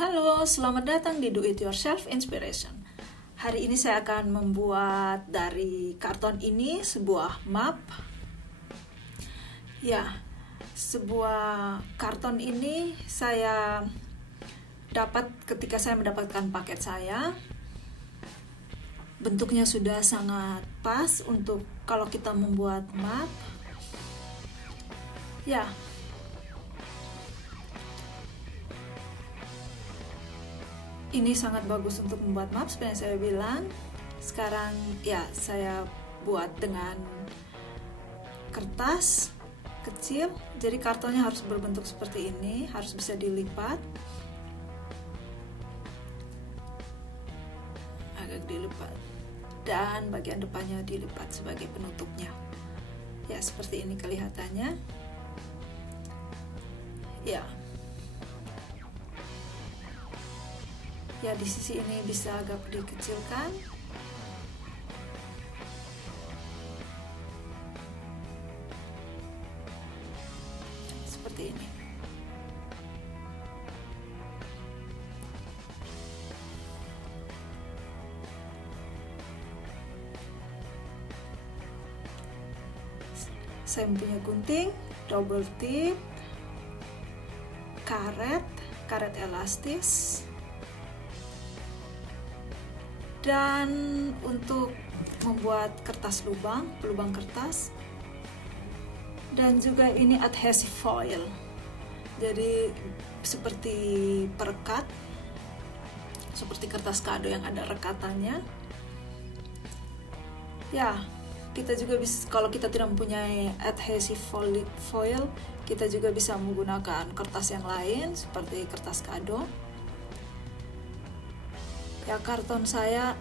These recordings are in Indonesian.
Halo, selamat datang di Do It Yourself Inspiration. Hari ini saya akan membuat dari karton ini sebuah map. Ya, sebuah karton ini saya dapat ketika saya mendapatkan paket saya. Bentuknya sudah sangat pas untuk kalau kita membuat map. Ya, ini sangat bagus untuk membuat map seperti yang saya bilang. Sekarang ya saya buat dengan kertas kecil. Jadi kartonnya harus berbentuk seperti ini, harus bisa dilipat. Agak dilipat. Dan bagian depannya dilipat sebagai penutupnya. Ya, seperti ini kelihatannya. Ya. Ya, di sisi ini bisa agak dikecilkan. Seperti ini. Saya punya gunting, double tip, karet elastis. Dan untuk membuat kertas pelubang kertas, dan juga ini adhesive foil, jadi seperti perekat, seperti kertas kado yang ada rekatannya. Ya, kita juga bisa, kalau kita tidak mempunyai adhesive foil, kita juga bisa menggunakan kertas yang lain seperti kertas kado. Ya, karton saya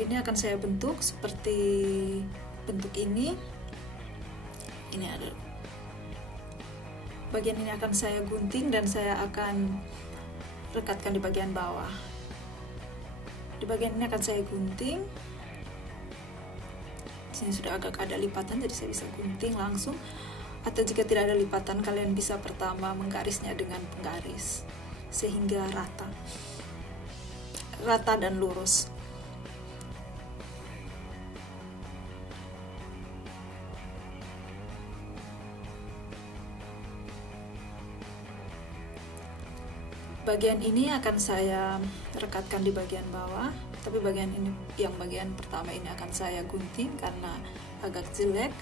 ini akan saya bentuk seperti bentuk ini. Ini ada bagian ini akan saya gunting dan saya akan rekatkan di bagian bawah. Di bagian ini akan saya gunting. Di sini sudah agak ada lipatan, jadi saya bisa gunting langsung. Atau jika tidak ada lipatan, kalian bisa pertama menggarisnya dengan penggaris sehingga rata dan lurus. Bagian ini akan saya rekatkan di bagian bawah, tapi bagian ini, yang bagian pertama ini akan saya gunting karena agak jelek.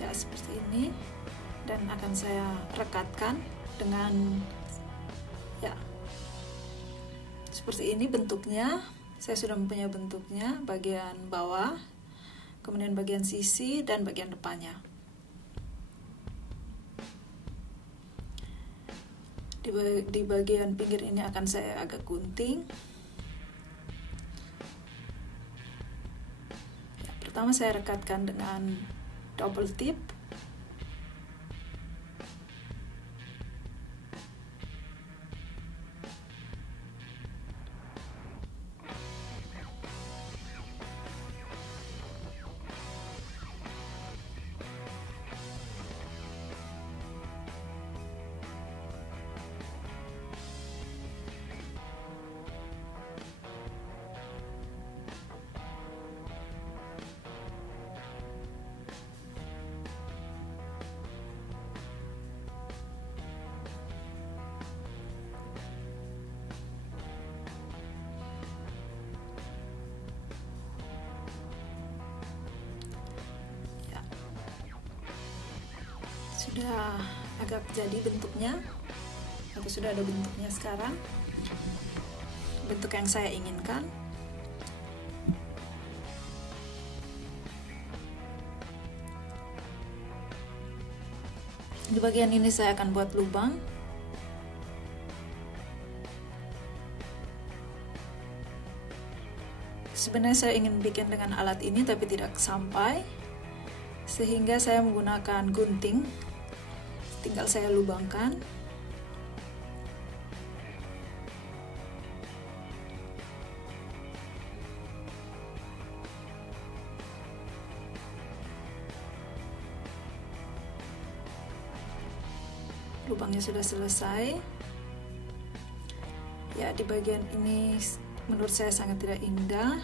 Ya, seperti ini, dan akan saya rekatkan dengan ya seperti ini bentuknya. Saya sudah mempunyai bentuknya, bagian bawah, kemudian bagian sisi, dan bagian depannya. Di bagian pinggir ini akan saya agak gunting. Ya, pertama saya rekatkan dengan double tip. Sudah agak jadi bentuknya, atau sudah ada bentuknya sekarang, bentuk yang saya inginkan. Di bagian ini saya akan buat lubang. Sebenarnya saya ingin bikin dengan alat ini tapi tidak sampai. sehingga saya menggunakan gunting. Tinggal saya lubangkan. Lubangnya sudah selesai. Ya, di bagian ini menurut saya sangat tidak indah.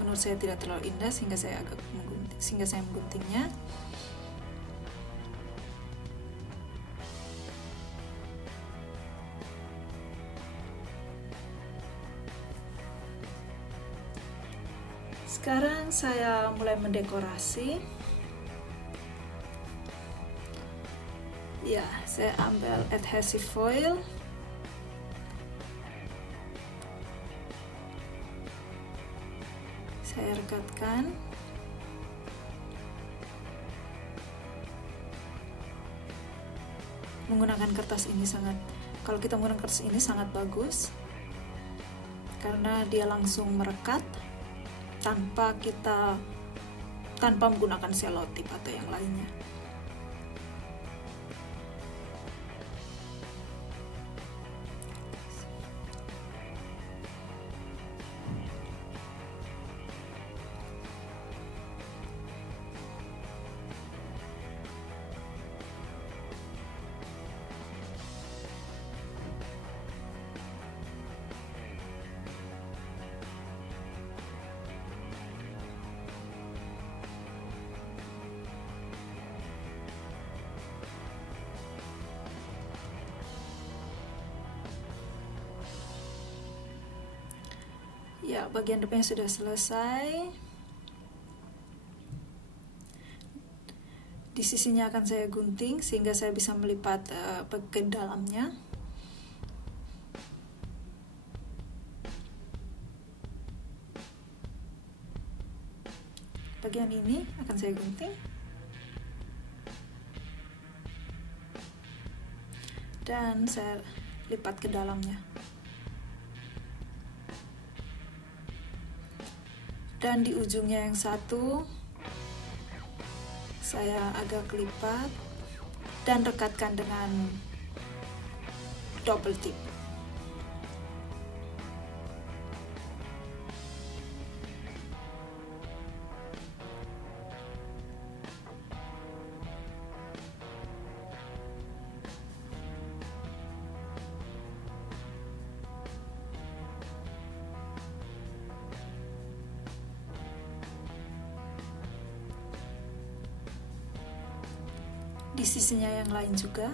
Menurut saya tidak terlalu indah sehingga saya mengguntingnya. Sekarang saya mulai mendekorasi. Ya, saya ambil adhesive foil. Saya rekatkan. Menggunakan kertas ini kalau kita menggunakan kertas ini sangat bagus karena dia langsung merekat tanpa menggunakan selotip atau yang lainnya. Ya, bagian depannya sudah selesai. Di sisinya akan saya gunting sehingga saya bisa melipat ke dalamnya. Bagian ini akan saya gunting. Dan saya lipat ke dalamnya. Dan di ujungnya yang satu saya agak lipat dan rekatkan dengan double tip. Di sisinya yang lain juga.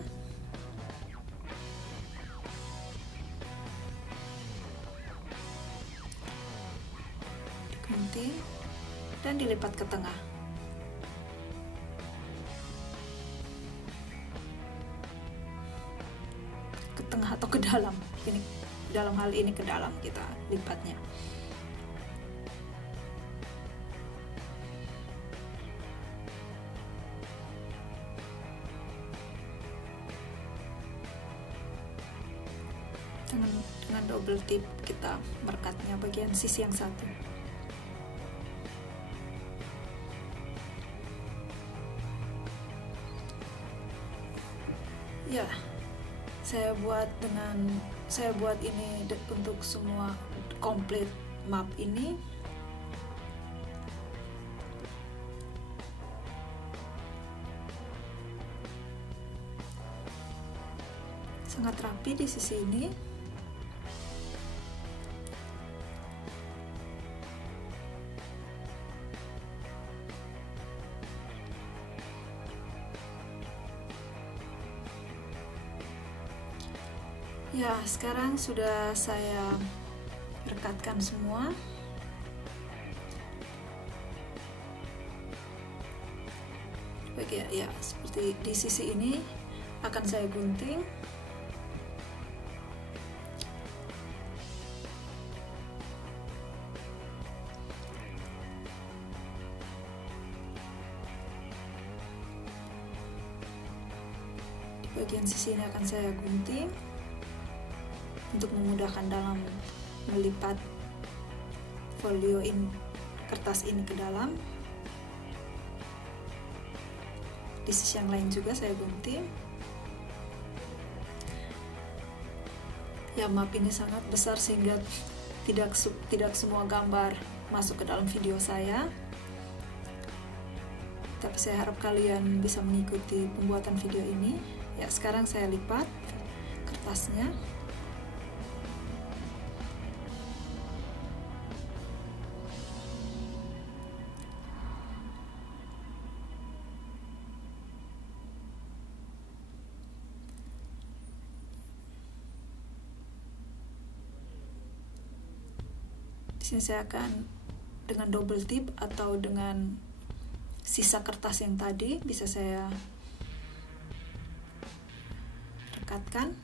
Digunting dan dilipat ke tengah. Ke tengah atau ke dalam. Ini dalam hal ini ke dalam kita lipatnya. Dengan double tip kita merekatnya bagian sisi yang satu. Ya, saya buat ini untuk semua komplit map ini. Sangat rapi di sisi ini. Ya, sekarang sudah saya rekatkan semua. Ya, seperti di sisi ini akan saya gunting. Di bagian sisi ini akan saya gunting untuk memudahkan dalam melipat kertas ini ke dalam. di sisi yang lain juga saya gunting. Ya, map ini sangat besar sehingga tidak semua gambar masuk ke dalam video saya. Tapi saya harap kalian bisa mengikuti pembuatan video ini. Ya, sekarang saya lipat kertasnya. Di sini saya akan dengan double tip atau dengan sisa kertas yang tadi bisa saya rekatkan.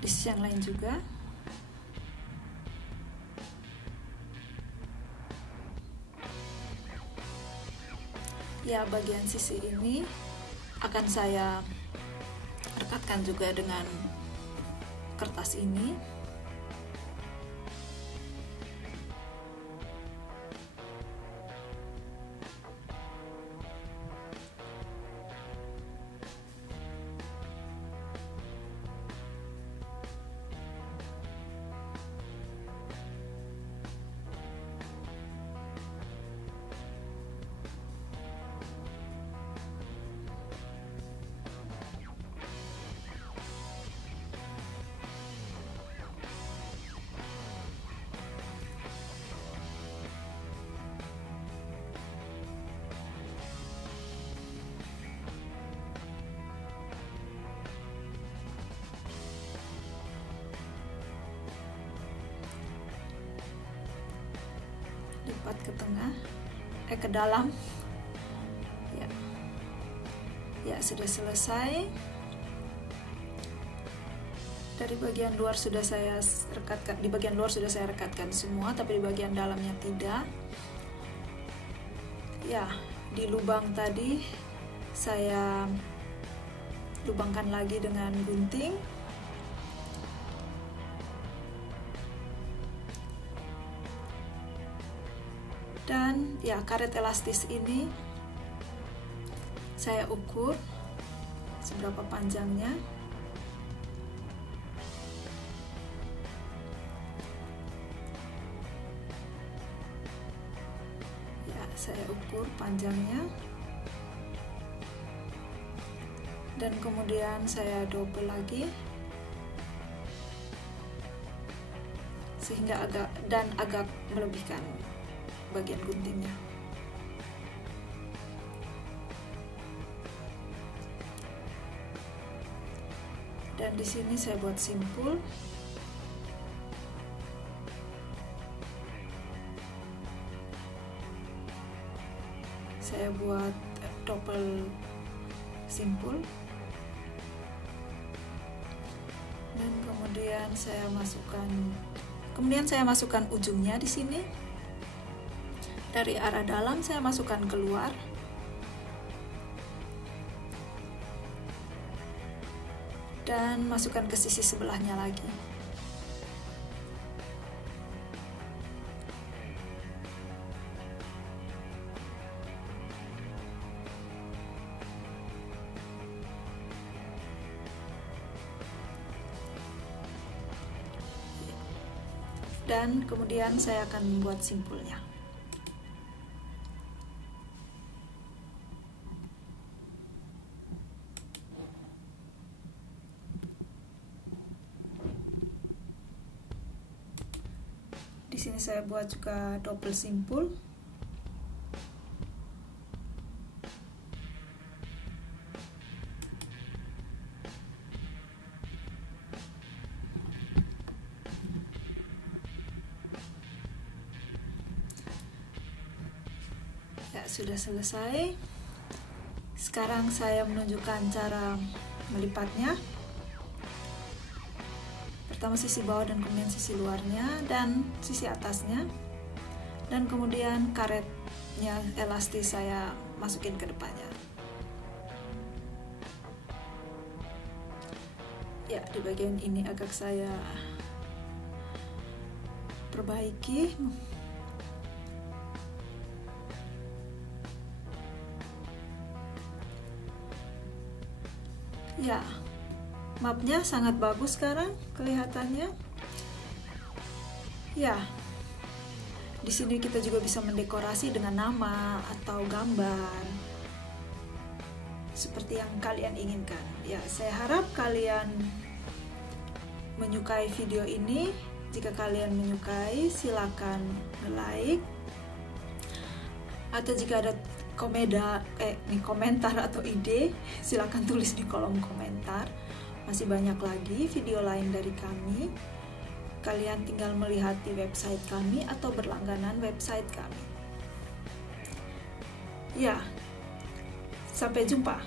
Di sisi yang lain juga. Ya, bagian sisi ini akan saya rekatkan juga dengan kertas ini. Lipat ke tengah, ke dalam. Ya, sudah selesai. Dari bagian luar sudah saya rekatkan, di bagian luar sudah saya rekatkan semua, tapi di bagian dalamnya tidak. Ya, di lubang tadi saya lubangkan lagi dengan gunting. Dan ya, karet elastis ini saya ukur seberapa panjangnya. Ya, saya ukur panjangnya. Dan kemudian saya double lagi sehingga agak melebihkan bagian guntingnya. Dan di sini saya buat simpul. Saya buat double simpul. Dan kemudian saya masukkan ujungnya di sini. Dari arah dalam saya masukkan keluar. Dan masukkan ke sisi sebelahnya lagi. Dan kemudian saya akan membuat simpulnya. Di sini saya buat juga double simpul. Ya, sudah selesai. Sekarang saya menunjukkan cara melipatnya. Pertama sisi bawah dan kemudian sisi luarnya dan sisi atasnya, dan kemudian karetnya elastis saya masukin ke depannya. Ya, di bagian ini agak saya perbaiki Ya, mapnya sangat bagus sekarang kelihatannya. Ya, di sini kita juga bisa mendekorasi dengan nama atau gambar seperti yang kalian inginkan. Ya, saya harap kalian menyukai video ini. Jika kalian menyukai, silakan like. Atau jika ada komentar atau ide, silakan tulis di kolom komentar. Masih banyak lagi video lain dari kami. Kalian tinggal melihat di website kami atau berlangganan website kami. Ya, sampai jumpa.